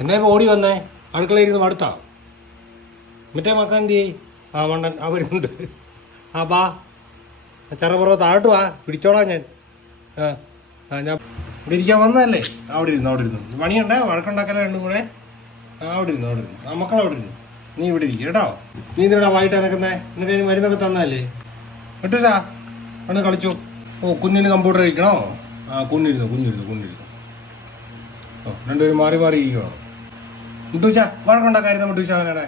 എന്നെ ഓടി വന്നേ? അടുക്കളയിൽ ഇരുന്ന് മടുത്താ. മറ്റേ മക്കാൻ എന്ത്? ആ മണ്ടൻ ആ വരുന്നുണ്ട് ആ ബാ. ചെറുപുറ താഴോട്ട് വാ. പിടിച്ചോളാം ഞാൻ. ആ ആ ഞാൻ ഇവിടെ ഇരിക്കാൻ വന്നതല്ലേ? അവിടെ ഇരുന്നു അവിടെ ഇരുന്നു. പണിയുണ്ടേ? വഴക്കുണ്ടാക്കല രണ്ടും കൂടെ? അവിടെ ഇരുന്നു അവിടെ ഇരുന്നു. ആ മക്കൾ അവിടെ ഇരുന്നു. നീ ഇവിടെ ഇരിക്കും കേട്ടോ. നീ ഇതിവിടെ വൈകിട്ട് ഇറക്കുന്നേ നിനക്ക് അതിന് മരുന്നൊക്കെ തന്നല്ലേ വിട്ടുസാ ഒന്ന് കളിച്ചു. ഓ കുഞ്ഞിന് കമ്പ്യൂട്ടർ ഇരിക്കണോ? ആ കുഞ്ഞിരുന്നു കുഞ്ഞിരുന്നു കുഞ്ഞിരുന്നു. ഓ രണ്ടുപേരും മാറി മാറി ഇരിക്കണോ വിട്ടുച്ച വഴക്കുണ്ടാക്കായിരുന്നു മുട്ടൂച്ച അവനടെ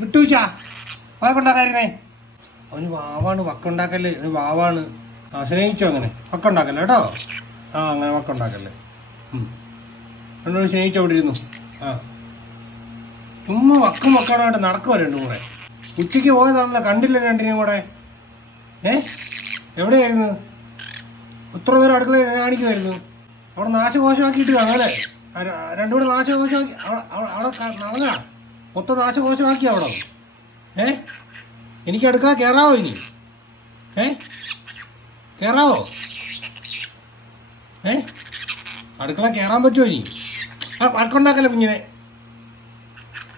മുട്ടൂച്ച വഴക്കുണ്ടാക്കായിരുന്നേ? അവന് വാവാണ് വക്കുണ്ടാക്കല്ലേ അവന് വാവാണ്. സ്നേഹിച്ചു അങ്ങനെ? വക്കുണ്ടാക്കല്ലേ കേട്ടോ? ആ അങ്ങനെ വക്കുണ്ടാക്കല്ലേ. ഉം. രണ്ടുപേരും സ്നേഹിച്ചു അവിടെ ഇരുന്നു ആ. ചുമ്മാ വക്കും വക്കാനായിട്ട് നടക്കുക രണ്ടും കൂടെ. ഉച്ചയ്ക്ക് പോയതാണല്ലോ കണ്ടില്ല രണ്ടിനെയും കൂടെ? ഏ? എവിടെയായിരുന്നു? ഇത്ര നേരം അടുക്കളയിൽ കാണിക്കുമായിരുന്നു അവിടെ നാശകോശമാക്കിയിട്ട് കാണാം അല്ലേ? രണ്ടും കൂടെ നാശകോശമാക്കി അവിടെ നടങ്ങാ മൊത്തം നാശകോശമാക്കി അവിടെ. ഏ? എനിക്ക് അടുക്കള കയറാവോ ഇനി? ഏ? കയറാവോ ഏ? അടുക്കള കയറാൻ പറ്റുമോ ഇനി? ആ വഴക്കുണ്ടാക്കല്ലേ കുഞ്ഞിനെ?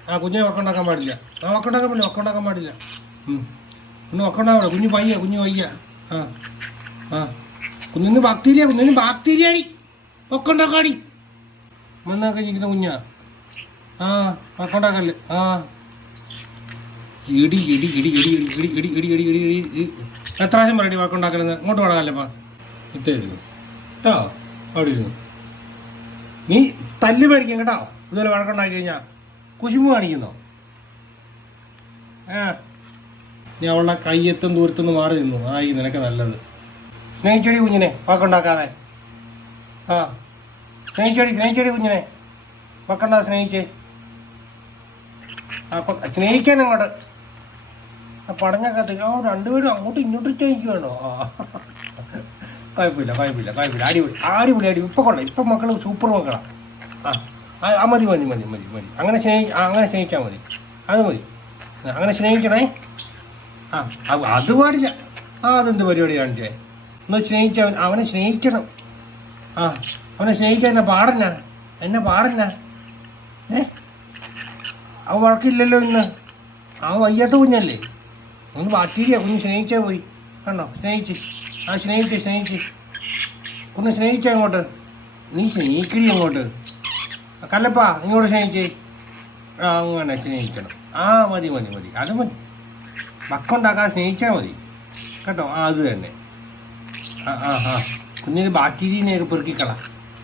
ആ കുഞ്ഞിനെ വക്കുണ്ടാക്കാൻ പാടില്ല. ആ വക്കുണ്ടാക്കാൻ പാടില്ല വക്കുണ്ടാക്കാൻ പാടില്ല. കുഞ്ഞ് വക്കുണ്ടാവില്ല കുഞ്ഞ് പയ്യ കുഞ്ഞ് പയ്യ. ആ ആ. കുഞ്ഞിന് ബാക്ടീരിയ കുഞ്ഞിന് ബാക്ടീരിയ അടി വക്കുണ്ടാക്കാടി മണ്ണൊക്കെ ഇരിക്കുന്ന കുഞ്ഞാ ആ വക്കുണ്ടാക്കല്ലേ ആ ഇടി ഇടി ഇടി ഇടി ഇടി ഇടി ഇടി ഇടി ഇടി ഇടി എത്ര പ്രാവശ്യം പറയടി വാക്കുണ്ടാക്കലെന്ന് ഇങ്ങോട്ട് വടകല്ലപ്പാ ഇട്ടായിരുന്നു കേട്ടോ അവിടെ ഇരുന്നു നീ തല്ല് മേടിക്കും കേട്ടോ ഇതുപോലെ വഴക്കുണ്ടാക്കി കഴിഞ്ഞാൽ കുശുമ്പ് കാണിക്കുന്നോ ഏ നീ അവളുടെ കയ്യെത്തും ദൂരത്തുനിന്ന് മാറി നിന്നു ആയി നിനക്ക് നല്ലത് സ്നേഹിച്ചടി കുഞ്ഞിനെ വാക്കുണ്ടാക്കാതെ ആ സ്നേഹിച്ചടി സ്നേഹിച്ചടി കുഞ്ഞിനെ. വക്കണ്ട സ്നേഹിച്ചേ. ആ കൊ- സ്നേഹിക്കാൻ അങ്ങോട്ട്. ആ പടഞ്ഞൊക്കെ ഓ രണ്ടുപേരും അങ്ങോട്ടും ഇങ്ങോട്ടും സ്നേഹിക്കുവാണോ ആ. കുഴപ്പമില്ല കുഴപ്പമില്ല കുഴപ്പമില്ല. അടിപൊളി അടിപൊളി അടി ഇപ്പം കൊള്ളാം. ഇപ്പം മക്കൾ സൂപ്പർ മക്കളാണ് ആ ആ, ആ മതി മതി മതി മതി മതി. അങ്ങനെ സ്നേഹി ആ, അങ്ങനെ സ്നേഹിച്ചാൽ മതി. അത് മതി. ആ, അങ്ങനെ സ്നേഹിക്കണേ. ആ അത് പാടില്ല. ആ അതെന്ത് പരിപാടി കാണിച്ചേ ഒന്ന് സ്നേഹിച്ചവൻ അവനെ സ്നേഹിക്കണം. ആ. അവനെ സ്നേഹിക്കാൻ എന്നെ പാടില്ല. എന്നെ പാടില്ല. ഏ? അവൻ വഴക്കില്ലല്ലോ ഇന്ന്. അവൻ വയ്യാത്ത കുഞ്ഞല്ലേ? ഒന്ന് ബാക്ടീരിയ കുഞ്ഞ് സ്നേഹിച്ചാൽ പോയി. കണ്ടോ? സ്നേഹിച്ച്. ആ സ്നേഹിച്ച് സ്നേഹിച്ച്. ഒന്ന് സ്നേഹിച്ച അങ്ങോട്ട് നീ സ്നേഹിക്കടി അങ്ങോട്ട് കല്ലപ്പ ഇങ്ങോട്ട് സ്നേഹിച്ചേ. ആ അങ്ങനെ സ്നേഹിക്കണം. ആ മതി മതി മതി. അത് മതി. വക്കുണ്ടാക്കാതെ സ്നേഹിച്ചാൽ മതി. കേട്ടോ? ആ അത് തന്നെ. ആ ആ ആ. കുഞ്ഞിന് ബാക്ടീരിയനെയൊക്കെ പെറുക്കിക്കളാം.